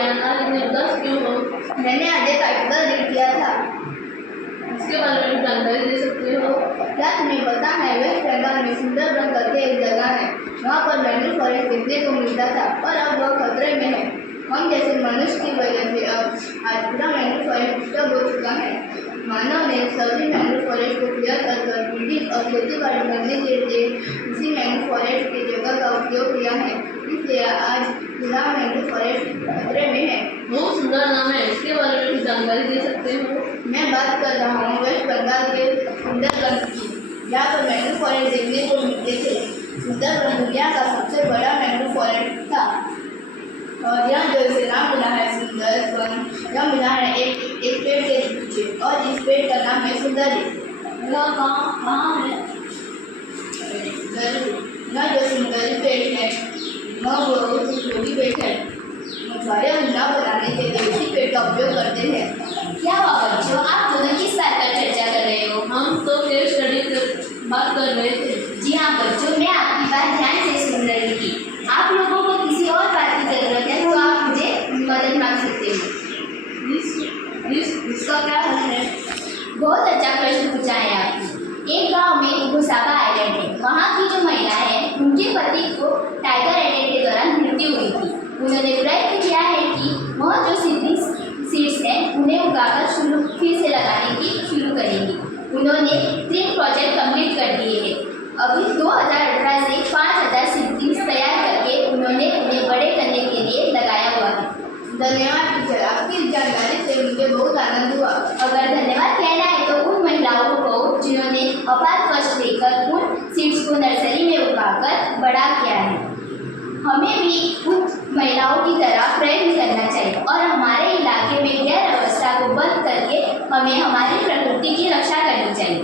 आर्यन, आज इतने उदास क्यों हो? मैंने आज एक आर्टिकल रीड किया था। इसके बारे में जानकारी दे सकते हो? क्या तुम्हें पता है, वेस्ट बंगाल में सुंदरबन करके एक जगह है। वहाँ पर मैंग्रोव फॉरेस्ट देखने को मिलता था और अब वह खतरे में है। हम जैसे मनुष्य की वजह से अब आज पूरा मैंग्रोव फॉरेस्ट डिस्टर्ब हो चुका है। मानव ने सभी मैंग्रोव फॉरेस्ट को क्लियर कर बिल्डिंग और खेती बाड़ी करने के लिए इसी मैंग्रोव फॉरेस्ट की जगह का उपयोग किया है। इसलिए आज पूरा मैंग्रोव फॉरेस्ट खतरे में है। बहुत सुंदर नाम है, इसके बारे में भी जानकारी दे सकते हो? मैं बात कर रहा हूँ वेस्ट बंगाल के सुंदरबन की, जहाँ पर मैंग्रोव फॉरेस्ट देखने को मिलते थे। सुंदरबन दुनिया का सबसे बड़ा मैंग्रोव फॉरेस्ट था और यह जो इसे नाम मिला है सुंदरबन, यह मिला है एक पेड़ के पीछे और इस पेड़ का नाम है सुंदरी। यह कहाँ है? यह जो सुंदरी पेड़ है वह बहुत उपयोगी पेड़ है। मछुआरे उन्ना बनाने के लिए इसी पेड़ का उपयोग करते हैं। क्या हुआ बच्चों, आप दोनों किस बात पर चर्चा कर रहे हो? हम तो केस स्टडी बात कर रहे थे। जी हाँ बच्चों, मैं आपकी बात ध्यान से सुन रही थी। आप लोगों को किसी और बात की जरूरत है तो आप मुझे मदद मांग सकते हो। इसका क्या हल है? बहुत अच्छा प्रश्न पूछा है आपने। एक गांव में गोसाबा आइलैंड है। वहाँ की जो महिला है उनके पति को टाइगर अटैक के दौरान मृत्यु हुई थी। उन्होंने प्रयत्न किया है कि वह जो सीड्स हैं उन्हें उगाकर फिर से लगाने की शुरू करेंगी। उन्होंने 3 प्रोजेक्ट कंप्लीट कर दिए हैं। अभी 2018 से 5000 सीड्स तैयार करके उन्होंने उन्हें बड़े करने के लिए लगाया हुआ है। धन्यवाद टीचर, आपकी इस जानकारी से मुझे बहुत आनंद हुआ। अगर धन्यवाद कहना है तो उन महिलाओं को जिन्होंने अपार कष्ट लेकर उन सीड्स को नर्सरी में उगाकर बड़ा किया है। हमें भी उन महिलाओं की तरह प्रयत्न करना चाहिए और हमारे इलाके में गैर अवस्था को बंद करके हमें हमारी प्रकृति की रक्षा करनी चाहिए।